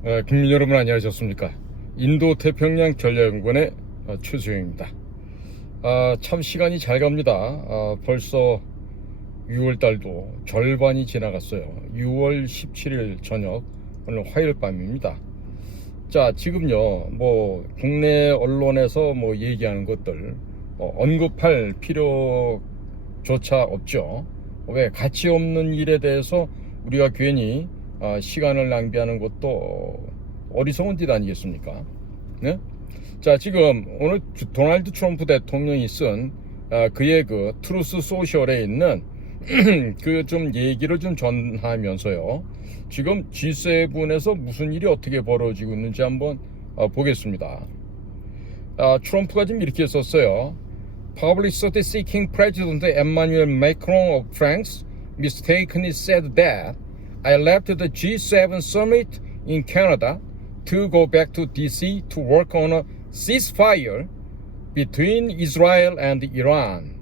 국민 여러분 안녕하셨습니까? 인도 태평양 전략연구원의 최수영입니다. 참 시간이 잘 갑니다. 벌써 6월달도 절반이 지나갔어요. 6월 17일 저녁, 오늘 화요일 밤입니다. 자, 지금요, 국내 언론에서 얘기하는 것들 언급할 필요조차 없죠. 왜? 가치 없는 일에 대해서 우리가 괜히 시간을 낭비하는 것도 어리석은 짓 아니겠습니까? 네? 자, 지금 오늘 도널드 트럼프 대통령이 쓴 그의 그 트루스 소셜에 있는 그 좀 얘기를 좀 전하면서요, 지금 G7에서 무슨 일이 어떻게 벌어지고 있는지 한번 보겠습니다. 트럼프가 지금 이렇게 썼어요. Publicity seeking President Emmanuel Macron of France mistakenly said that I left the G7 summit in Canada to go back to DC to work on a ceasefire between Israel and Iran.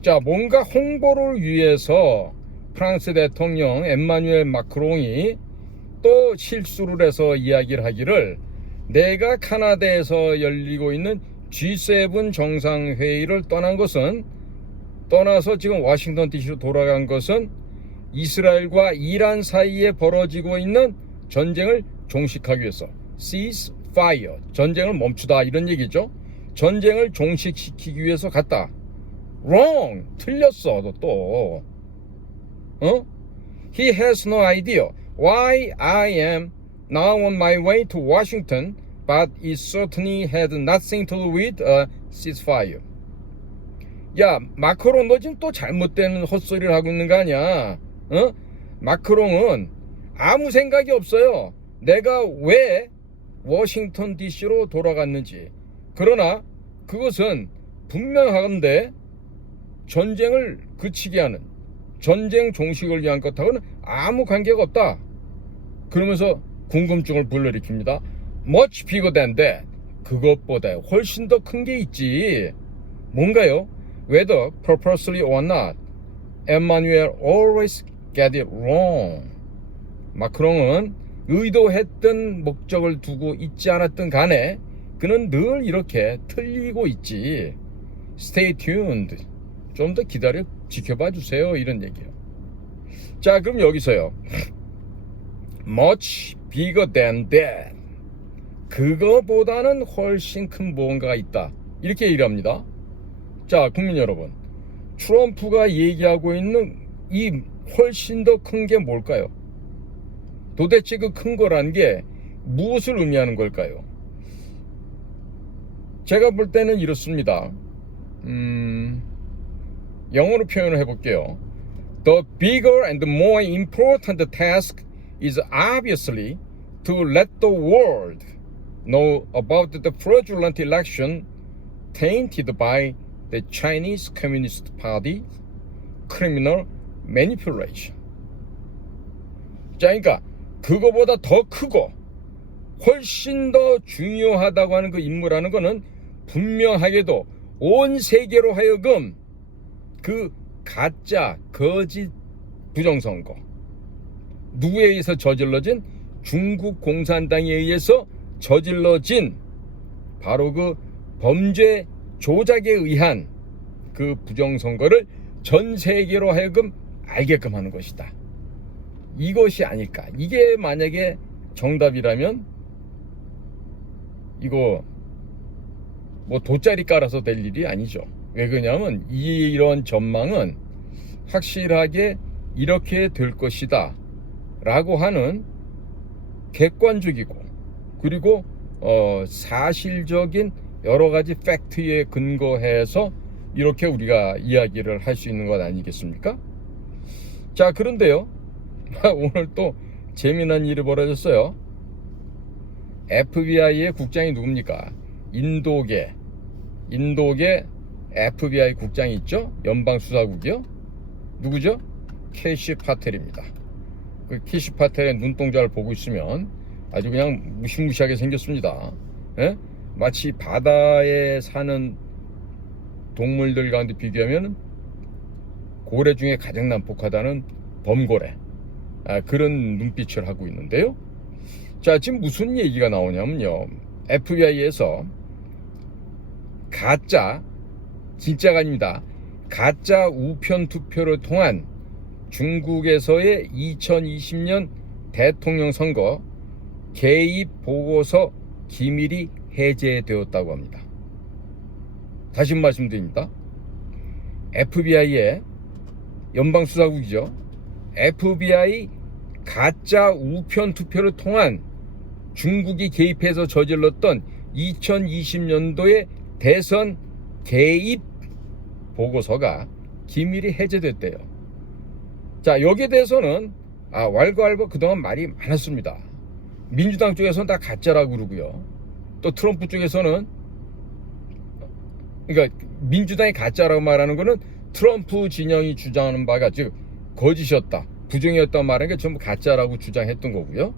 자, 뭔가 홍보를 위해서 프랑스 대통령 엠마누엘 마크롱이 또 실수를 해서 이야기를 하기를, 내가 카나다에서 열리고 있는 G7 정상회의를 떠나서 지금 워싱턴 DC로 돌아간 것은 이스라엘과 이란 사이에 벌어지고 있는 전쟁을 종식하기 위해서, ceasefire, 전쟁을 멈추다, 이런 얘기죠. 전쟁을 종식시키기 위해서 갔다. wrong, 틀렸어. 너 또 He has no idea why I am now on my way to Washington, but it certainly had nothing to do with a ceasefire. 야, 마크롱, 너 지금 또 잘못된 헛소리를 하고 있는 거 아니야? 마크롱은 아무 생각이 없어요. 내가 왜 워싱턴 DC로 돌아갔는지. 그러나 그것은 분명한데 전쟁을 그치게 하는, 전쟁 종식을 위한 것하고는 아무 관계가 없다. 그러면서 궁금증을 불러일으킵니다. Much bigger than that. 그것보다 훨씬 더 큰 게 있지. 뭔가요? Whether purposely or not, Emmanuel always get it wrong. 마크롱은 의도했던 목적을 두고 있지 않았던 간에 그는 늘 이렇게 틀리고 있지. Stay tuned. 좀 더 기다려 지켜봐 주세요, 이런 얘기예요. 자, 그럼 여기서요, much bigger than that, 그거보다는 훨씬 큰 뭔가가 있다, 이렇게 얘기를 합니다. 자, 국민 여러분, 트럼프가 얘기하고 있는 이 훨씬 더 큰 게 뭘까요? 도대체 그 큰 거란 게 무엇을 의미하는 걸까요? 제가 볼 때는 이렇습니다. 영어로 표현을 해볼게요. The bigger and more important task is obviously to let the world know about the fraudulent election tainted by the Chinese Communist Party criminal manipulation. 자, 그러니까 그거보다 더 크고 훨씬 더 중요하다고 하는 그 임무라는 거는 분명하게도 온 세계로 하여금 그 가짜, 거짓 부정선거, 누구에 의해서 저질러진, 중국 공산당에 의해서 저질러진 바로 그 범죄 조작에 의한 그 부정선거를 전 세계로 하여금 알게끔 하는 것이다. 이것이 아닐까. 이게 만약에 정답이라면 이거 돗자리 깔아서 될 일이 아니죠. 왜 그러냐면 이런 전망은 확실하게 이렇게 될 것이다 라고 하는 객관적이고, 그리고 사실적인 여러 가지 팩트에 근거해서 이렇게 우리가 이야기를 할 수 있는 것 아니겠습니까? 자, 그런데요, 오늘 또 재미난 일이 벌어졌어요. FBI의 국장이 누굽니까? 인도계 FBI 국장이 있죠? 연방수사국이요? 누구죠? 캐시 파텔입니다. 그 캐시 파텔의 눈동자를 보고 있으면 아주 그냥 무시무시하게 생겼습니다. 예? 마치 바다에 사는 동물들 가운데 비교하면 고래 중에 가장 난폭하다는 범고래, 그런 눈빛을 하고 있는데요. 자, 지금 무슨 얘기가 나오냐면요, FBI에서 가짜, 진짜가 아닙니다, 가짜 우편 투표를 통한 중국에서의 2020년 대통령 선거 개입 보고서 기밀이 해제되었다고 합니다. 다시 말씀드립니다. FBI의 연방수사국이죠. FBI 가짜 우편 투표를 통한 중국이 개입해서 저질렀던 2020년도의 대선 개입 보고서가 기밀이 해제됐대요. 자, 여기에 대해서는 왈가왈부 그동안 말이 많았습니다. 민주당 쪽에서는 다 가짜라고 그러고요. 또 트럼프 쪽에서는, 그러니까 민주당이 가짜라고 말하는 거는 트럼프 진영이 주장하는 바가 즉 거짓이었다, 부정이었다 말하는 게 전부 가짜라고 주장했던 거고요.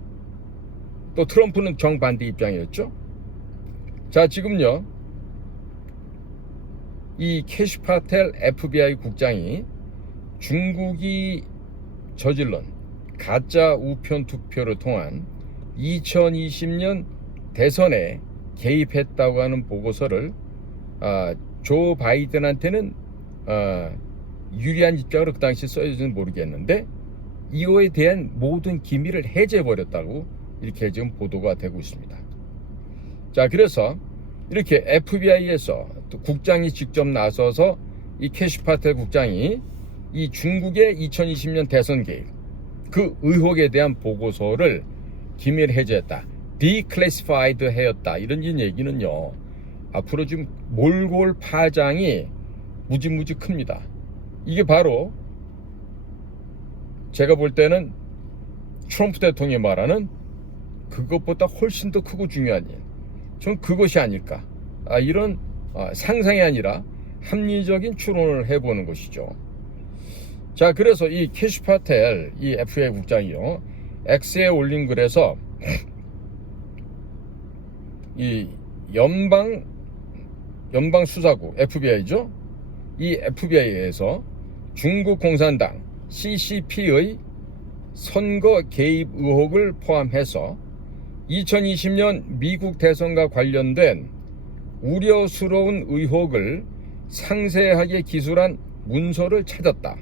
또 트럼프는 정반대 입장이었죠. 자, 지금요, 이 캐시 파텔 FBI 국장이 중국이 저질른 가짜 우편 투표를 통한 2020년 대선에 개입했다고 하는 보고서를 조 바이든한테는 유리한 입장으로 그 당시 써야지는 모르겠는데 이거에 대한 모든 기밀을 해제해버렸다고 이렇게 지금 보도가 되고 있습니다. 자, 그래서 이렇게 FBI에서 또 국장이 직접 나서서 이 캐시 파텔 국장이 이 중국의 2020년 대선 개입 그 의혹에 대한 보고서를 기밀 해제했다, 디클래시파이드 하였다, 이런 얘기는요, 앞으로 지금 몰고 올 파장이 무지무지 큽니다. 이게 바로 제가 볼 때는 트럼프 대통령이 말하는 그것보다 훨씬 더 크고 중요한 일, 전 그것이 아닐까, 이런 상상이 아니라 합리적인 추론을 해보는 것이죠. 자, 그래서 이 캐시 파텔 이 FBI 국장이요, X에 올린 글에서 이 연방 수사국 FBI죠. 이 FBI에서 중국 공산당 CCP의 선거 개입 의혹을 포함해서 2020년 미국 대선과 관련된 우려스러운 의혹을 상세하게 기술한 문서를 찾았다,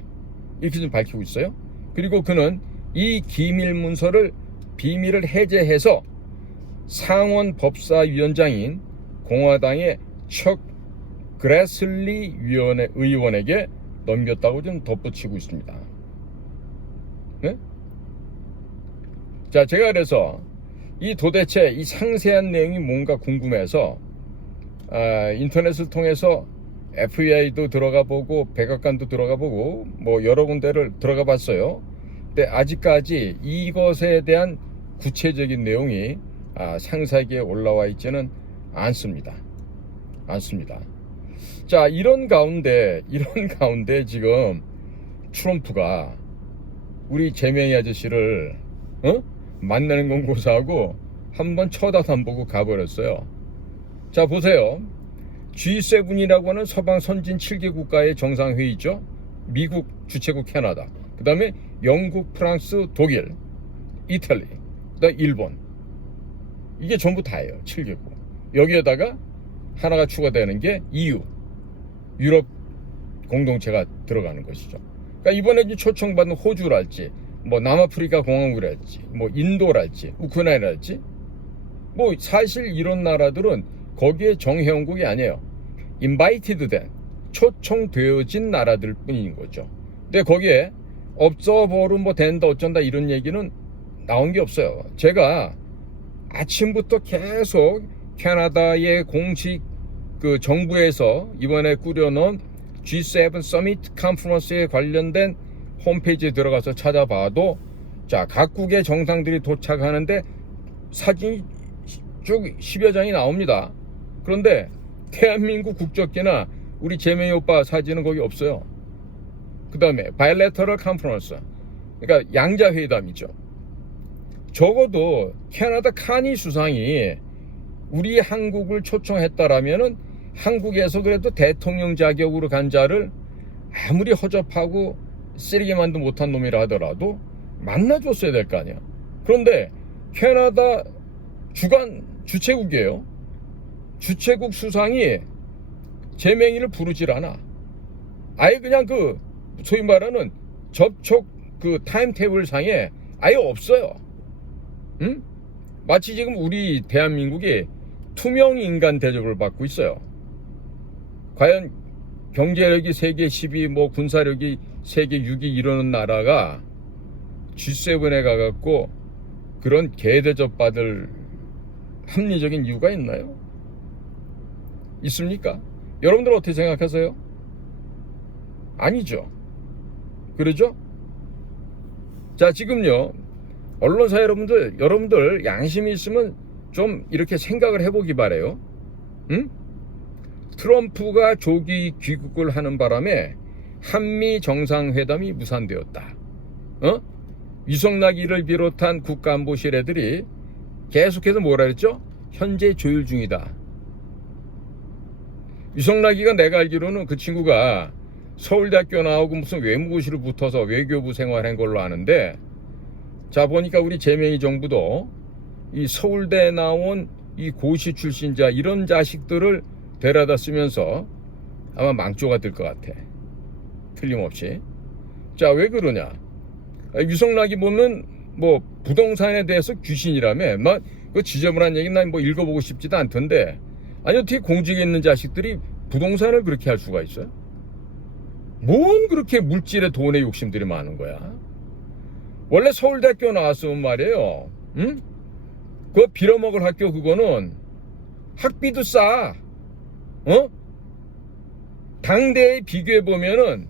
이렇게 좀 밝히고 있어요. 그리고 그는 이 기밀 문서를 비밀을 해제해서 상원 법사위원장인 공화당의 척 그래슬리 의원에게 넘겼다고 좀 덧붙이고 있습니다. 네? 자, 제가 그래서 이 도대체 이 상세한 내용이 뭔가 궁금해서 인터넷을 통해서 FBI도 들어가 보고 백악관도 들어가 보고 뭐 여러 군데를 들어가 봤어요. 근데 아직까지 이것에 대한 구체적인 내용이 상세하게 올라와 있지는 않습니다. 자, 이런 가운데 지금 트럼프가 우리 재명이 아저씨를 만나는 건 고사하고 한번 쳐다도 안 보고 가버렸어요. 자, 보세요. G7이라고 하는 서방 선진 7개 국가의 정상회의죠. 미국, 주최국 캐나다, 그 다음에 영국, 프랑스, 독일, 이탈리, 그 다음에 일본, 이게 전부 다예요. 7개국. 여기에다가 하나가 추가되는 게 EU, 유럽 공동체가 들어가는 것이죠. 그러니까 이번에 초청받은 호주랄지, 뭐 남아프리카 공화국이랄지, 뭐 인도랄지, 우크라이나랄지, 뭐 사실 이런 나라들은 거기에 정회원국이 아니에요. 인바이티드 된, 초청되어진 나라들 뿐인 거죠. 근데 거기에 업저버로 뭐 된다 어쩐다 이런 얘기는 나온 게 없어요. 제가 아침부터 계속 캐나다의 공식 그 정부에서 이번에 꾸려놓은 G7 서미트 컨퍼런스에 관련된 홈페이지에 들어가서 찾아봐도, 자, 각국의 정상들이 도착하는데 사진이 쭉 10여 장이 나옵니다. 그런데 대한민국 국적기나 우리 재명이 오빠 사진은 거기 없어요. 그 다음에 바이래터럴 컨퍼런스, 그러니까 양자회담이죠. 적어도 캐나다 카니 수상이 우리 한국을 초청했다라면은 한국에서 그래도 대통령 자격으로 간 자를 아무리 허접하고 쓰레기만도 못한 놈이라 하더라도 만나줬어야 될 거 아니야. 그런데 캐나다 주최국이에요. 주최국 수상이 제명의를 부르질 않아. 아예 그냥 그 소위 말하는 접촉 그 타임테이블 상에 아예 없어요. 응? 마치 지금 우리 대한민국이 투명 인간 대접을 받고 있어요. 과연 경제력이 세계 10위, 뭐 군사력이 세계 6위 이러는 나라가 G7에 가갖고 그런 개대접 받을 합리적인 이유가 있나요? 있습니까? 여러분들 어떻게 생각하세요? 아니죠. 그러죠? 자, 지금요, 언론사 여러분들 양심이 있으면 좀 이렇게 생각을 해보기 바래요. 응? 트럼프가 조기 귀국을 하는 바람에 한미 정상회담이 무산되었다. 유성나기를 비롯한 국가안보실 애들이 계속해서 뭐라 그랬죠? 현재 조율 중이다. 유성나기가 내가 알기로는 그 친구가 서울대학교 나오고 무슨 외무고시를 붙어서 외교부 생활한 걸로 아는데, 자 보니까 우리 제명의 정부도 이 서울대 나온 이 고시 출신자 이런 자식들을 데려다 쓰면서 아마 망조가 될 것 같아. 틀림없이. 자, 왜 그러냐? 유성락이 보면 뭐 부동산에 대해서 귀신이라며 막 그 지저분한 얘기 난 뭐 읽어보고 싶지도 않던데, 아니 어떻게 공직에 있는 자식들이 부동산을 그렇게 할 수가 있어요? 뭔 그렇게 물질에 돈에 욕심들이 많은 거야? 원래 서울대학교 나왔으면 말이에요, 응? 그거 빌어먹을 학교 그거는 학비도 싸. 당대에 비교해보면은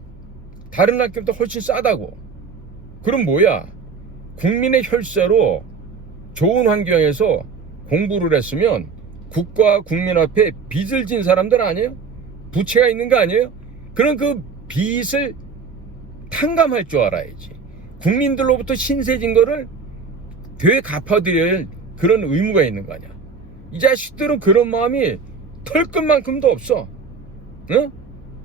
다른 학교보다 훨씬 싸다고. 그럼 뭐야? 국민의 혈세로 좋은 환경에서 공부를 했으면 국가 국민 앞에 빚을 진 사람들 아니에요? 부채가 있는 거 아니에요? 그럼 그 빚을 탕감할 줄 알아야지. 국민들로부터 신세진 거를 되갚아드려야 할 그런 의무가 있는 거 아니야. 이 자식들은 그런 마음이 털끝만큼도 없어. 응?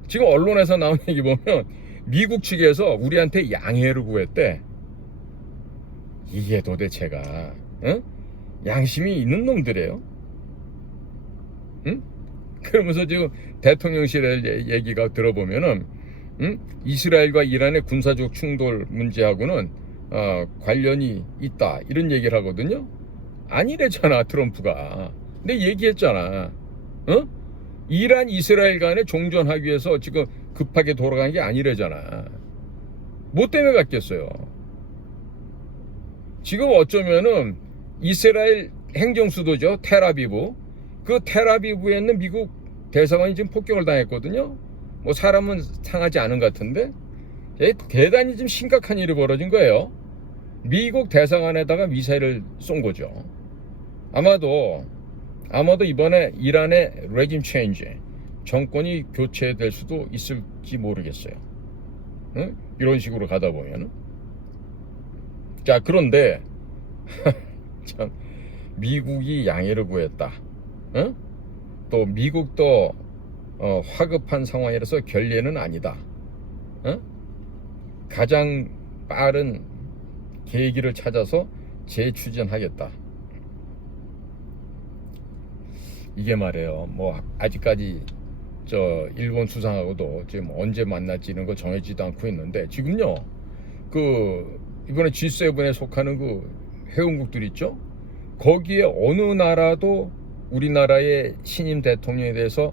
지금 언론에서 나온 얘기 보면 미국 측에서 우리한테 양해를 구했대. 이게 도대체가 응? 양심이 있는 놈들이에요? 응? 그러면서 지금 대통령실의 얘기가 들어보면은 응? 이스라엘과 이란의 군사적 충돌 문제하고는 관련이 있다 이런 얘기를 하거든요. 아니래잖아 트럼프가. 근데 얘기했잖아. 이란 이스라엘 간에 종전하기 위해서 지금 급하게 돌아간 게 아니래잖아. 뭐 때문에 갔겠어요? 지금 어쩌면은 이스라엘 행정수도죠, 텔아비브. 그 텔아비브에 있는 미국 대사관이 지금 폭격을 당했거든요. 뭐 사람은 상하지 않은 것 같은데 대단히 좀 심각한 일이 벌어진 거예요. 미국 대사관에다가 미사일을 쏜 거죠. 아마도 이번에 이란의 레짐 체인지, 정권이 교체될 수도 있을지 모르겠어요. 응? 이런 식으로 가다 보면은. 자, 그런데 참 미국이 양해를 구했다. 응? 또 미국도 화급한 상황이라서 결례는 아니다. 응? 가장 빠른 계기를 찾아서 재추진하겠다. 이게 말이에요. 뭐 아직까지 저 일본 수상하고도 지금 언제 만날지 이런 거 정해지도 않고 있는데, 지금요 그 이번에 G7에 속하는 그 회원국들 있죠? 거기에 어느 나라도 우리나라의 신임 대통령에 대해서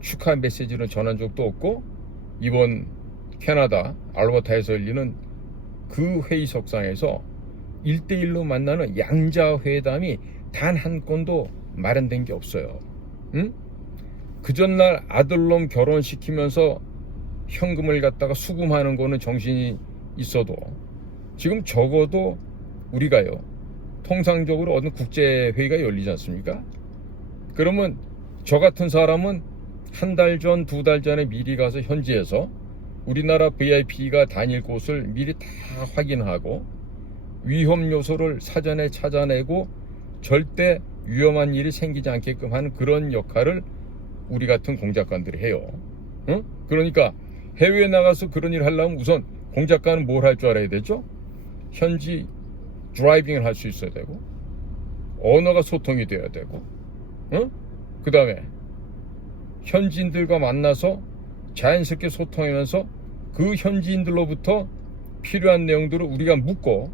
축하 메시지를 전한 적도 없고, 이번 캐나다 알버타에서 열리는 그 회의석상에서 1대1로 만나는 양자회담이 단 한 건도 마련된 게 없어요. 응? 그 전날 아들놈 결혼시키면서 현금을 갖다가 수금하는 거는 정신이 있어도, 지금 적어도 우리가요 통상적으로 어느 국제회의가 열리지 않습니까? 그러면 저 같은 사람은 한 달 전, 두 달 전에 미리 가서 현지에서 우리나라 VIP가 다닐 곳을 미리 다 확인하고 위험 요소를 사전에 찾아내고 절대 위험한 일이 생기지 않게끔 하는 그런 역할을 우리 같은 공작관들이 해요. 응? 그러니까 해외에 나가서 그런 일을 하려면 우선 공작관은 뭘 할 줄 알아야 되죠? 현지 드라이빙을 할 수 있어야 되고, 언어가 소통이 돼야 되고, 그 다음에 현지인들과 만나서 자연스럽게 소통하면서 그 현지인들로부터 필요한 내용들을 우리가 묻고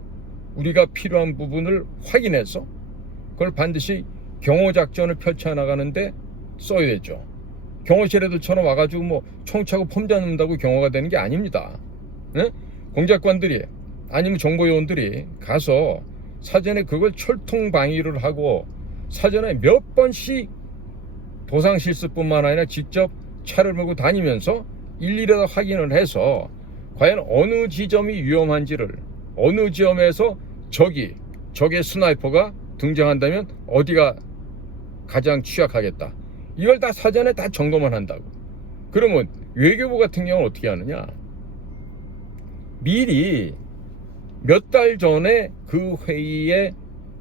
우리가 필요한 부분을 확인해서 그걸 반드시 경호작전을 펼쳐나가는데 써야 되죠. 경호실 애들처럼 와가지고 뭐 총 차고 폼 잡는다고 경호가 되는 게 아닙니다. 공작관들이 아니면 정보요원들이 가서 사전에 그걸 철통방위를 하고 사전에 몇 번씩 도상실습뿐만 아니라 직접 차를 몰고 다니면서 일일이 다 확인을 해서 과연 어느 지점이 위험한지를, 어느 지점에서 적의 스나이퍼가 등장한다면 어디가 가장 취약하겠다, 이걸 다 사전에 다 점검을 한다고. 그러면 외교부 같은 경우는 어떻게 하느냐, 미리 몇 달 전에 그 회의의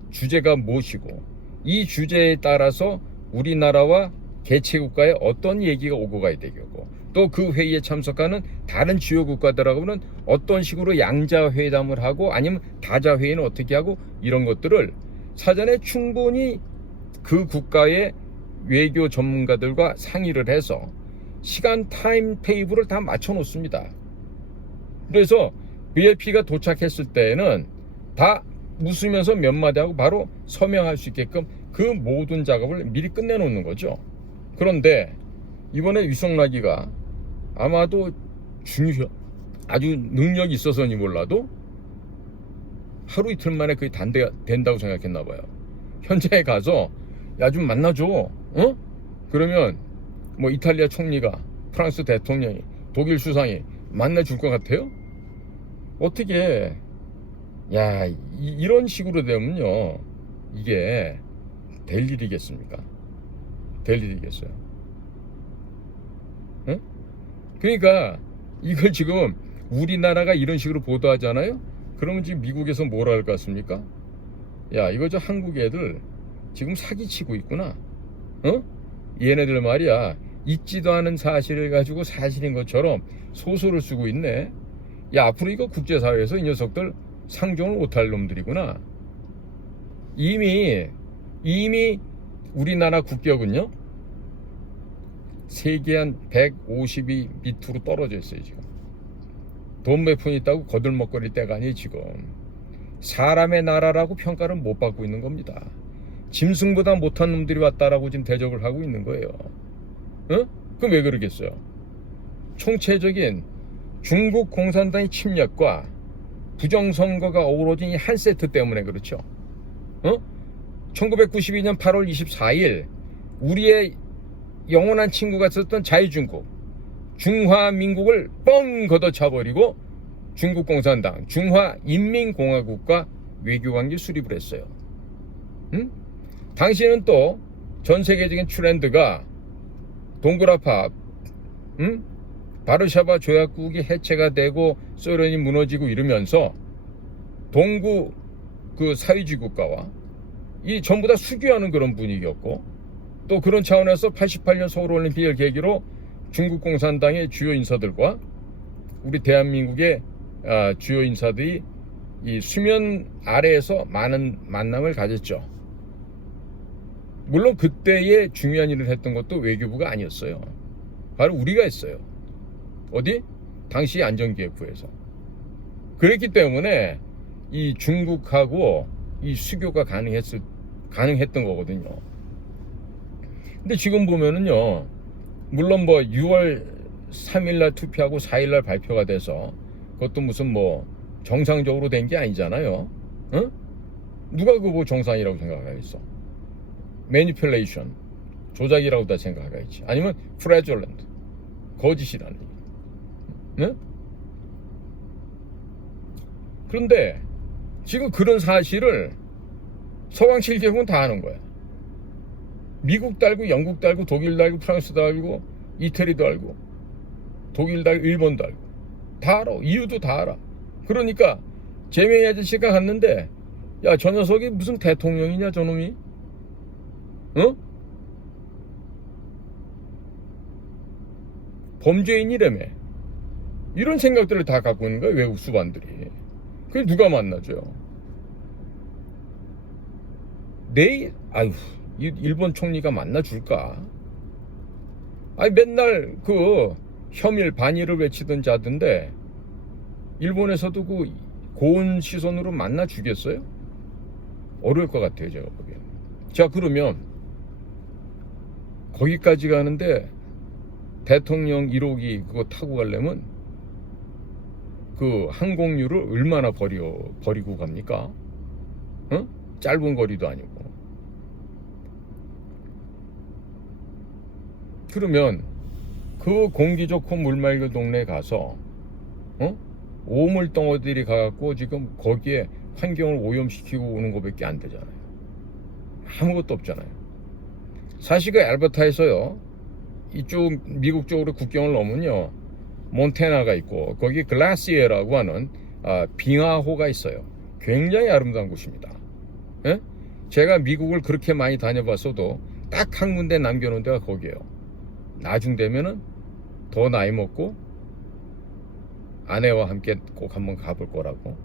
주제가 무엇이고 이 주제에 따라서 우리나라와 개최국가에 어떤 얘기가 오고 가야 되겠고 또 그 회의에 참석하는 다른 주요 국가들하고는 어떤 식으로 양자회담을 하고 아니면 다자회의는 어떻게 하고, 이런 것들을 사전에 충분히 그 국가의 외교 전문가들과 상의를 해서 시간 타임 테이블을 다 맞춰 놓습니다. 그래서 VIP가 도착했을 때에는 다 웃으면서 몇 마디 하고 바로 서명할 수 있게끔 그 모든 작업을 미리 끝내 놓는 거죠. 그런데 이번에 위성라기가 아마도 아주 능력이 있어서니 몰라도 하루 이틀 만에 그게 된다고 생각했나 봐요. 현장에 가서 야 좀 만나줘, 그러면 뭐 이탈리아 총리가, 프랑스 대통령이, 독일 수상이 만나줄 것 같아요? 어떻게, 야, 이런 식으로 되면요, 이게 될 일이겠습니까? 될 일이겠어요? 그러니까 이걸 지금 우리나라가 이런 식으로 보도하잖아요? 그러면 지금 미국에서 뭐라 할 것 같습니까? 야, 이거 저 한국 애들 지금 사기치고 있구나. 얘네들 말이야, 있지도 않은 사실을 가지고 사실인 것처럼 소설을 쓰고 있네. 야, 앞으로 이거 국제사회에서 이 녀석들 상종을 못할 놈들이구나. 이미 우리나라 국격은요, 세계 한 150위 밑으로 떨어져 있어요. 지금 돈 몇 푼 있다고 거들먹거릴 때가 아니에요. 지금 사람의 나라라고 평가를 못 받고 있는 겁니다. 짐승보다 못한 놈들이 왔다라고 지금 대접을 하고 있는 거예요. 그럼 왜 그러겠어요? 총체적인 중국 공산당의 침략과 부정선거가 어우러진 이 한 세트 때문에 그렇죠. 1992년 8월 24일 우리의 영원한 친구가 있었던 자유중국, 중화민국을 뻥 걷어차버리고 중국 공산당, 중화인민공화국과 외교관계 수립을 했어요. 당시에는 또 전 세계적인 트렌드가 동굴아파, 바르샤바 조약국이 해체가 되고 소련이 무너지고 이러면서 동구 그 사회주의 국가와 이 전부 다 수교하는 그런 분위기였고, 또 그런 차원에서 88년 서울올림픽을 계기로 중국 공산당의 주요 인사들과 우리 대한민국의 주요 인사들이 이 수면 아래에서 많은 만남을 가졌죠. 물론 그때의 중요한 일을 했던 것도 외교부가 아니었어요. 바로 우리가 했어요. 어디? 당시 안전기획부에서. 그랬기 때문에 이 중국하고 이 수교가 가능했던 거거든요. 근데 지금 보면은요, 물론 뭐 6월 3일날 투표하고 4일날 발표가 돼서 그것도 무슨 뭐 정상적으로 된 게 아니잖아요. 누가 그거 뭐 정상이라고 생각하겠어? 매니플레이션, 조작이라고 다 생각하겠지. 아니면 프레졸런트, 거짓이라는 얘기. 그런데 지금 그런 사실을 서방 7개국은 다 아는 거야. 미국도 알고, 영국도 알고, 독일도 알고, 프랑스도 알고, 이태리도 알고, 독일도 알고, 일본도 알고, 다 알아. 이유도 다 알아. 그러니까 재명이 아저씨가 갔는데, 야, 저 녀석이 무슨 대통령이냐, 저놈이? 범죄인이라며. 이런 생각들을 다 갖고 있는 거야, 외국 수반들이. 그게 누가 만나줘요? 아유, 일본 총리가 만나줄까? 아니, 맨날 그 혐일, 반일을 외치던 자던데, 일본에서도 그 고운 시선으로 만나주겠어요? 어려울 것 같아요, 제가 보기엔. 자, 그러면, 거기까지 가는데, 대통령 1호기 그거 타고 가려면, 그 항공료를 얼마나 버리고 갑니까? 어? 짧은 거리도 아니고. 그러면 그 공기 좋고 물 맑은 동네에 가서 오물 덩어리들이 가갖고 지금 거기에 환경을 오염시키고 오는 것밖에 안 되잖아요. 아무것도 없잖아요. 사실 그 알버타에서요, 이쪽 미국 쪽으로 국경을 넘으면요, 몬태나가 있고 거기 글라시에라고 하는 빙하호가 있어요. 굉장히 아름다운 곳입니다. 예? 제가 미국을 그렇게 많이 다녀봤어도 딱 한 군데 남겨놓은 데가 거기에요. 나중 되면은 더 나이 먹고 아내와 함께 꼭 한번 가볼 거라고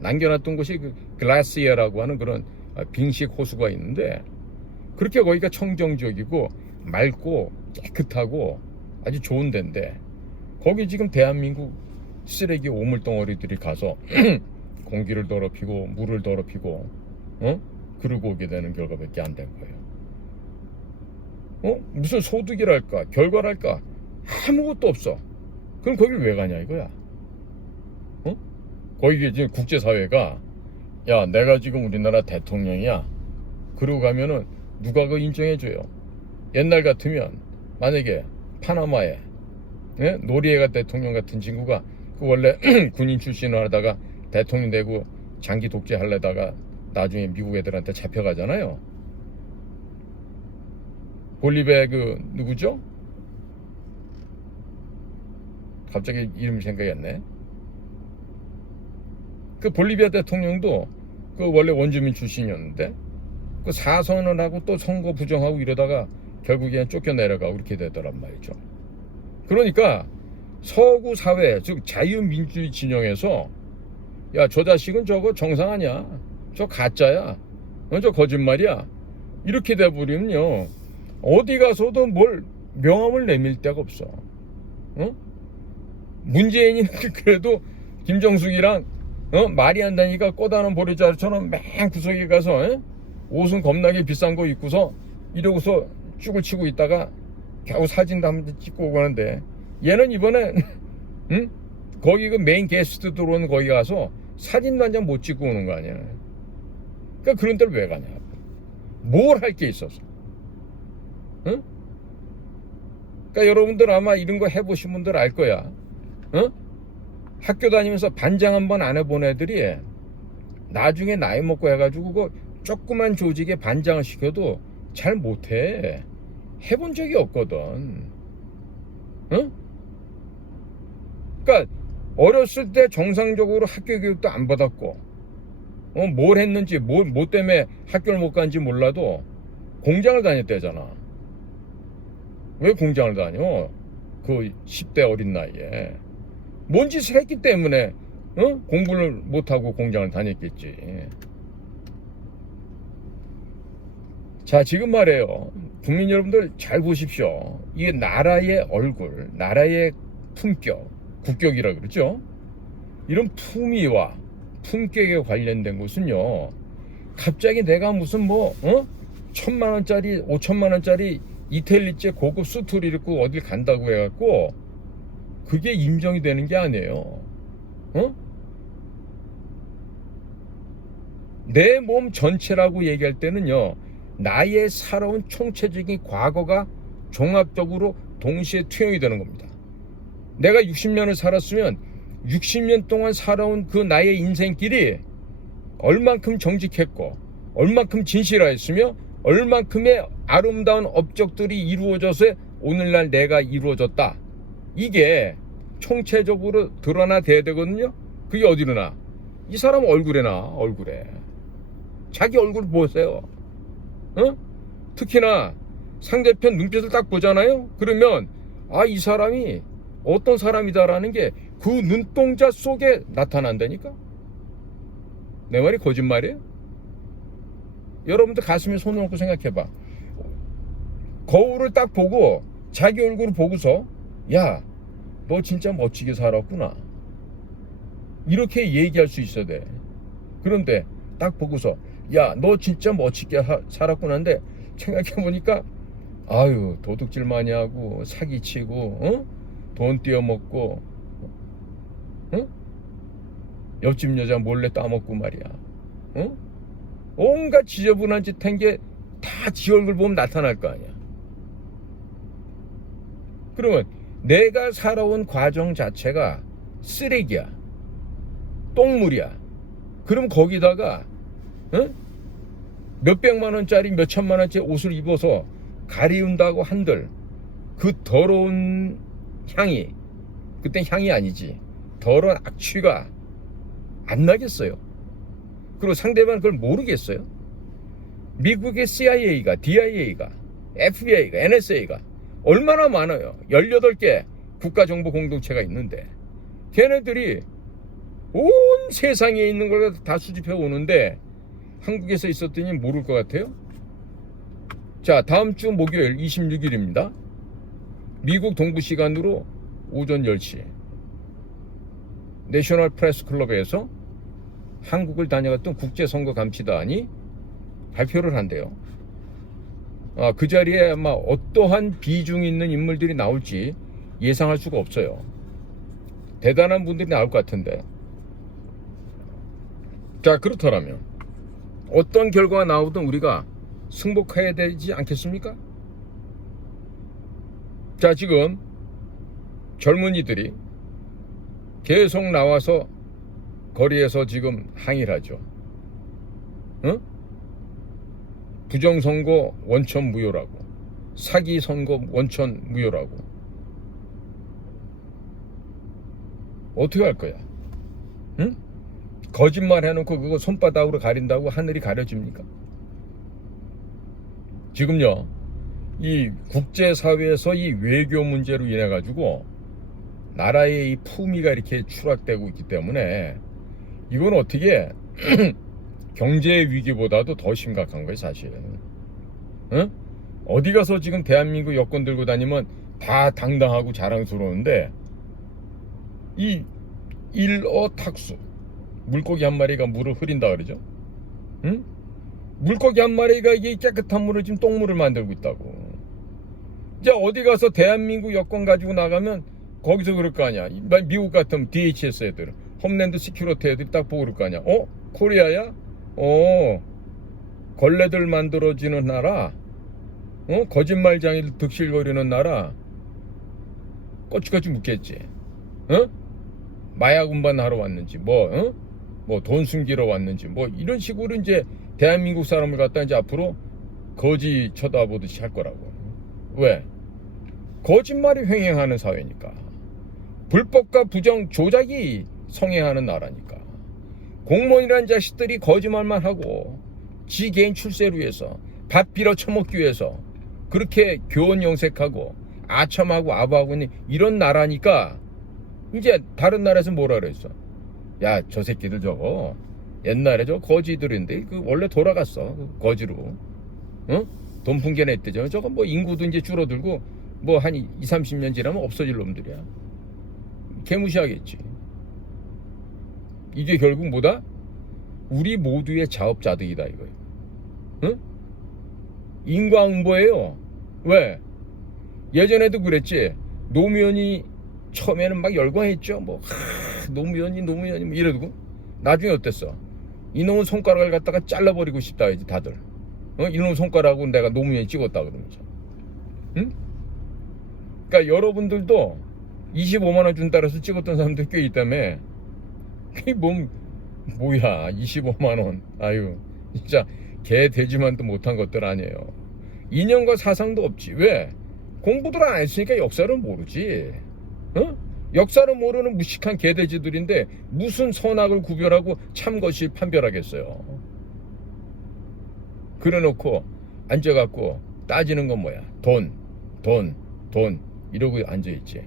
남겨놨던 곳이 그 글라시에라고 하는 그런 빙식 호수가 있는데, 그렇게 거기가 청정지역이고 맑고 깨끗하고 아주 좋은 데인데, 거기 지금 대한민국 쓰레기 오물덩어리들이 가서 공기를 더럽히고 물을 더럽히고 그러고 오게 되는 결과밖에 안 된 거예요. 무슨 소득이랄까 결과랄까 아무것도 없어. 그럼 거길 왜 가냐 이거야. 거기 지금 국제사회가, 야, 내가 지금 우리나라 대통령이야, 그러고 가면은 누가 그거 인정해줘요? 옛날 같으면 만약에 파나마에 노리에가 대통령 같은 친구가 그 원래 군인 출신을 하다가 대통령 되고 장기 독재 하려다가 나중에 미국 애들한테 잡혀가잖아요. 볼리베 그 누구죠? 갑자기 이름이 생각이 안 나네. 그 볼리비아 대통령도 그 원래 원주민 출신이었는데 그 사선을 하고 또 선거 부정하고 이러다가 결국엔 쫓겨내려가고 그렇게 되더란 말이죠. 그러니까 서구 사회, 즉 자유민주주의 진영에서, 야, 저 자식은 저거 정상 아니야, 저 가짜야, 저 거짓말이야, 이렇게 돼버리면요, 어디 가서도 뭘 명함을 내밀 데가 없어. 문재인이 그래도 김정숙이랑 말이 안 되니까 꼬다는 보리자루처럼 맨 구석에 가서 옷은 겁나게 비싼 거 입고서 이러고서 쭉을 치고 있다가 겨우 사진도 한번 찍고 오고 하는데, 얘는 이번에 거기 그 메인 게스트 들어오는 거기 가서 사진도 한 장 못 찍고 오는 거 아니야. 그러니까 그런 데를 왜 가냐. 뭘 할 게 있어서. 그러니까 여러분들 아마 이런 거 해보신 분들 알 거야. 학교 다니면서 반장 한번 안 해본 애들이 나중에 나이 먹고 해가지고 그 조그만 조직에 반장을 시켜도 잘 못해. 해본 적이 없거든. 그러니까 어렸을 때 정상적으로 학교 교육도 안 받았고 뭘 했는지 뭐 때문에 학교를 못 간지 몰라도 공장을 다녔대잖아. 왜 공장을 다녀? 그 10대 어린 나이에 뭔 짓을 했기 때문에 공부를 못하고 공장을 다녔겠지. 자, 지금 말이에요, 국민 여러분들 잘 보십시오. 이게 나라의 얼굴, 나라의 품격, 국격이라 그러죠. 이런 품위와 품격에 관련된 것은요, 갑자기 내가 무슨 1,000만원짜리 5,000만원짜리 이태리제 고급 수트를 입고 어딜 간다고 해갖고 그게 인정이 되는 게 아니에요. 내 몸 전체라고 얘기할 때는요, 나의 살아온 총체적인 과거가 종합적으로 동시에 투영이 되는 겁니다. 내가 60년을 살았으면 60년 동안 살아온 그 나의 인생길이 얼만큼 정직했고 얼만큼 진실하였으며 얼만큼의 아름다운 업적들이 이루어져서 오늘날 내가 이루어졌다, 이게 총체적으로 드러나야 되거든요. 그게 어디로 나? 이 사람 얼굴에 나. 얼굴에 자기 얼굴 보세요. 특히나 상대편 눈빛을 딱 보잖아요. 그러면 이 사람이 어떤 사람이다라는 게 그 눈동자 속에 나타난다니까. 내 말이 거짓말이에요? 여러분들 가슴에 손을 얹고 생각해봐. 거울을 딱 보고 자기 얼굴을 보고서 야, 너 진짜 멋지게 살았구나, 이렇게 얘기할 수 있어야 돼. 그런데 딱 보고서 야, 너 진짜 멋지게 살았구나인데 생각해보니까 아유, 도둑질 많이 하고 사기치고, 어? 돈 떼어먹고, 어? 옆집 여자 몰래 따먹고 말이야, 어? 온갖 지저분한 짓 한 게 다 지 얼굴 보면 나타날 거 아니야. 그러면 내가 살아온 과정 자체가 쓰레기야, 똥물이야. 그럼 거기다가 몇백만 원짜리 몇천만 원짜리 옷을 입어서 가리운다고 한들 그 더러운 향이, 그땐 향이 아니지, 더러운 악취가 안 나겠어요? 그리고 상대방은 그걸 모르겠어요? 미국의 CIA가, DIA가, FBI가, NSA가 얼마나 많아요. 18개 국가정보공동체가 있는데 걔네들이 온 세상에 있는 걸 다 수집해 오는데 한국에서 있었더니 모를 것 같아요? 자, 다음 주 목요일 26일입니다. 미국 동부 시간으로 오전 10시 내셔널 프레스 클럽에서 한국을 다녀갔던 국제선거감시단이 발표를 한대요. 그 자리에 아마 어떠한 비중 있는 인물들이 나올지 예상할 수가 없어요. 대단한 분들이 나올 것 같은데. 자, 그렇더라면 어떤 결과가 나오든 우리가 승복해야 되지 않겠습니까? 자, 지금 젊은이들이 계속 나와서 거리에서 지금 항의를 하죠. 응? 부정선거 원천 무효라고, 사기선거 원천 무효라고. 어떻게 할 거야? 응? 거짓말 해놓고 그거 손바닥으로 가린다고 하늘이 가려집니까? 지금요, 이 국제사회에서 이 외교 문제로 인해 가지고 나라의 이 품위가 이렇게 추락되고 있기 때문에 이건 어떻게 경제 위기보다도 더 심각한 거예요, 사실. 응? 어디 가서 지금 대한민국 여권 들고 다니면 다 당당하고 자랑스러운데 이 일어탁수, 물고기 한 마리가 물을 흐린다 그러죠. 응? 물고기 한 마리가 이게 깨끗한 물을 지금 똥물을 만들고 있다고. 이제 어디 가서 대한민국 여권 가지고 나가면 거기서 그럴 거 아니야. 미국 같으면 DHS 애들, 홈랜드 시큐리티 애들이 딱 보고 그럴 거 아니야. 코리아야? 걸레들 만들어지는 나라, 거짓말쟁이들 득실거리는 나라. 꼬치꼬치 묻겠지. 마약 운반하러 왔는지, 뭐 돈 숨기러 왔는지, 뭐 이런 식으로 이제 대한민국 사람을 갖다 이제 앞으로 거지 쳐다보듯이 할 거라고. 왜? 거짓말이 횡행하는 사회니까. 불법과 부정 조작이 성행하는 나라니까. 공무원이라는 자식들이 거짓말만 하고 지 개인 출세를 위해서, 밥 빌어 처먹기 위해서 그렇게 교원 영색하고 아첨하고 아부하고 있는 이런 나라니까 이제 다른 나라에서 뭐라 그랬어? 야, 저 새끼들 저거 옛날에 저 거지들인데 그 원래 돌아갔어, 그 거지로. 돈 풍겨냈대죠. 저거 뭐 인구도 이제 줄어들고 뭐 한 20-30년 지나면 없어질 놈들이야. 개무시하겠지. 이게 결국 뭐다? 우리 모두의 자업자득이다 이거예요. 인과응보예요. 왜? 예전에도 그랬지. 노무현이 처음에는 막 열광했죠. 뭐 노무현이 뭐 이러고 나중에 어땠어? 이놈의 손가락을 갖다가 잘라버리고 싶다 이제 다들. 이놈의 손가락으로 내가 노무현이 찍었다 그러면서. 그러니까 여러분들도 25만 원 준다 그래서 찍었던 사람들 꽤 있다며. 그게 뭐야 25만 원. 아유, 진짜 개 돼지만도 못한 것들 아니에요. 이념과 사상도 없지. 왜? 공부들 안 했으니까 역사를 모르지. 역사를 모르는 무식한 개돼지들인데 무슨 선악을 구별하고 참것이 판별하겠어요. 그래놓고 앉아갖고 따지는 건 뭐야? 돈 이러고 앉아있지.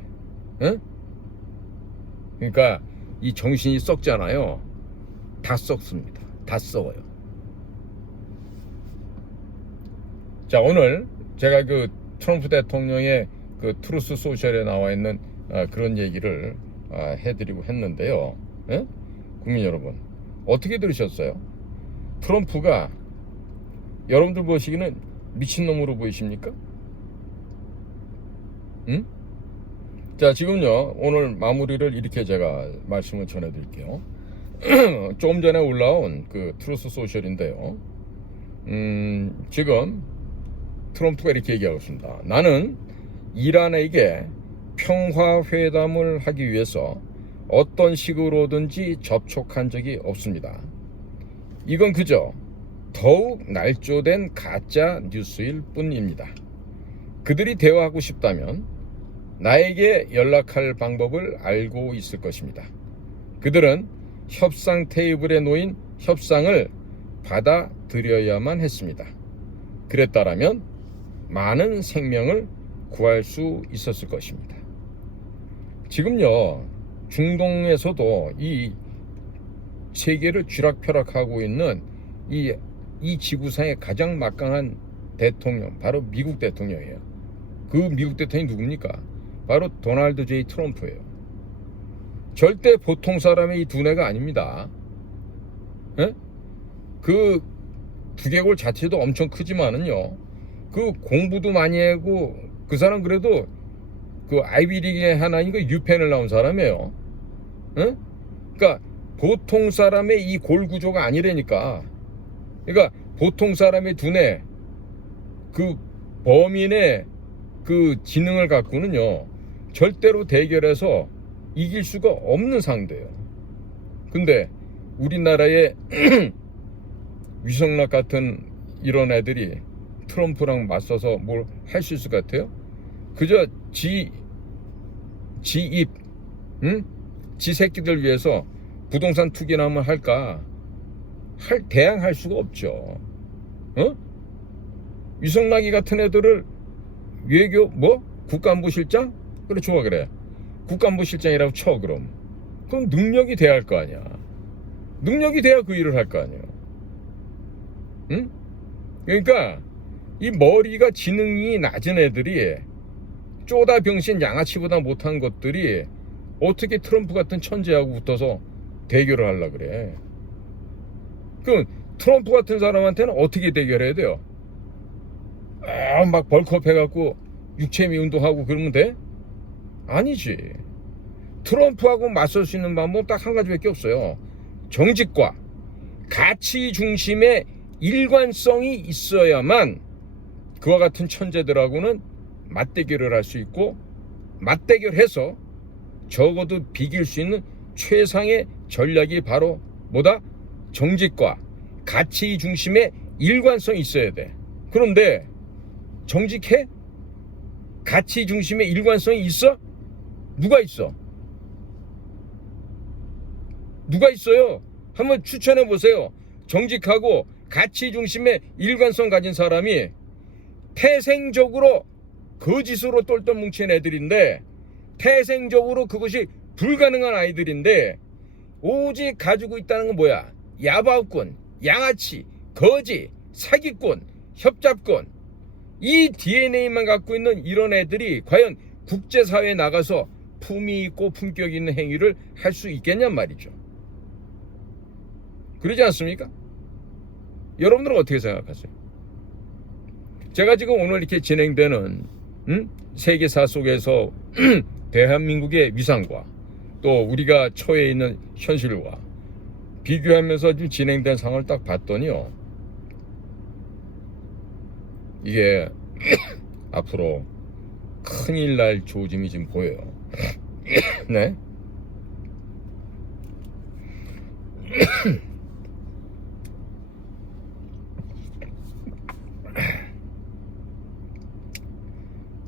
그러니까 이 정신이 썩잖아요. 다 썩습니다. 다 썩어요. 자, 오늘 제가 그 트럼프 대통령의 그 트루스 소셜에 나와 있는 그런 얘기를 해드리고 했는데요. 예? 국민 여러분, 어떻게 들으셨어요? 트럼프가 여러분들 보시기는 미친놈으로 보이십니까? 응? 자, 지금요, 오늘 마무리를 이렇게 제가 말씀을 전해드릴게요. 조금 전에 올라온 그 트루스 소셜인데요. 지금 트럼프가 이렇게 얘기하고 있습니다. 나는 이란에게 평화회담을 하기 위해서 어떤 식으로든지 접촉한 적이 없습니다. 이건 그저 더욱 날조된 가짜 뉴스일 뿐입니다. 그들이 대화하고 싶다면 나에게 연락할 방법을 알고 있을 것입니다. 그들은 협상 테이블에 놓인 협상을 받아들여야만 했습니다. 그랬다라면 많은 생명을 구할 수 있었을 것입니다. 지금요, 중동에서도 이 세계를 쥐락펴락하고 있는 이 지구상의 가장 막강한 대통령, 바로 미국 대통령이에요. 그 미국 대통령이 누굽니까? 바로 도널드 J. 트럼프예요. 절대 보통 사람의 이 두뇌가 아닙니다. 에? 그 두개골 자체도 엄청 크지만은요, 그 공부도 많이 하고, 그 사람 그래도 그 아이비리그의 하나인 그 유펜을 나온 사람이에요. 에? 그러니까 보통 사람의 이 골 구조가 아니라니까. 그러니까 보통 사람의 두뇌, 그 범인의 그 지능을 갖고는요, 절대로 대결해서 이길 수가 없는 상대예요. 근데 우리나라의 위성락 같은 이런 애들이 트럼프랑 맞서서 뭘 할 수 있을 것 같아요? 그저 지 입, 응? 지 새끼들 위해서 부동산 투기나 한번 할까? 대항할 수가 없죠. 어? 위성락이 같은 애들을 외교 국가안보실장? 그래, 좋아, 그래. 국가안보실장이라고 쳐. 그럼 능력이 돼야 할 거 아니야. 능력이 돼야 그 일을 할 거 아니야. 응? 그러니까 이 머리가 지능이 낮은 애들이, 쪼다 병신 양아치보다 못한 것들이 어떻게 트럼프 같은 천재하고 붙어서 대결을 하려고 그래. 그럼 트럼프 같은 사람한테는 어떻게 대결해야 돼요? 막 벌크업 해갖고 육체미 운동하고 그러면 돼? 아니지. 트럼프하고 맞설 수 있는 방법은 딱 한 가지밖에 없어요. 정직과 가치 중심의 일관성이 있어야만 그와 같은 천재들하고는 맞대결을 할 수 있고, 맞대결해서 적어도 비길 수 있는 최상의 전략이 바로 뭐다? 정직과 가치 중심의 일관성이 있어야 돼. 그런데 정직해? 가치 중심의 일관성이 있어? 누가 있어? 누가 있어요? 한번 추천해 보세요. 정직하고 가치 중심의 일관성 가진 사람이 태생적으로 거짓으로 똘똘 뭉친 애들인데, 태생적으로 그것이 불가능한 아이들인데, 오직 가지고 있다는 건 뭐야? 야바우꾼, 양아치, 거지, 사기꾼, 협잡꾼, 이 DNA만 갖고 있는 이런 애들이 과연 국제사회에 나가서 품위 있고 품격 있는 행위를 할 수 있겠냔 말이죠. 그러지 않습니까? 여러분들은 어떻게 생각하세요? 제가 지금 오늘 이렇게 진행되는 세계사 속에서 대한민국의 위상과 또 우리가 처해 있는 현실과 비교하면서 좀 진행된 상황을 딱 봤더니요, 이게 앞으로 큰일 날 조짐이 지금 보여요. 네?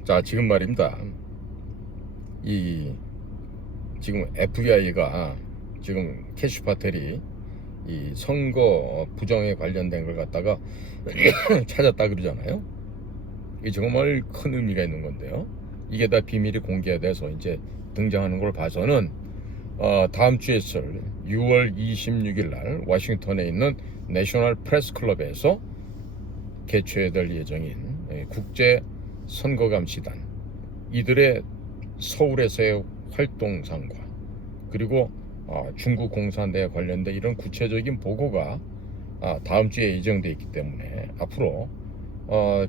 자, 지금 말입니다. 지금 FBI가 지금 캐시 파텔이 이 선거 부정에 관련된 걸 갖다가 찾았다 그러잖아요. 이게 정말 큰 의미가 있는 건데요. 이게 다 비밀이 공개돼서 이제 등장하는 걸 봐서는 다음 주에 있을 6월 26일 날 워싱턴에 있는 내셔널 프레스 클럽에서 개최될 예정인 국제 선거감시단 이들의 서울에서의 활동상과 그리고 중국 공산대에 관련된 이런 구체적인 보고가 다음 주에 예정되어 있기 때문에 앞으로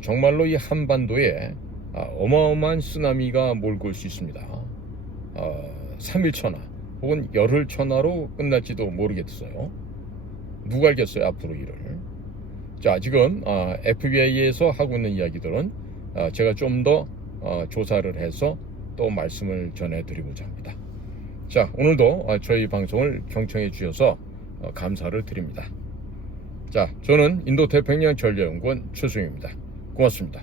정말로 이 한반도에 어마어마한 쓰나미가 몰고 올 수 있습니다. 3일천하 혹은 열흘천하로 끝날지도 모르겠어요. 누가 알겠어요 앞으로 이를. 자, 지금 FBI에서 하고 있는 이야기들은 제가 좀 더 조사를 해서 또 말씀을 전해드리고자 합니다. 자, 오늘도 저희 방송을 경청해 주셔서 감사를 드립니다. 자, 저는 인도태평양 전략연구원 최수영입니다. 고맙습니다.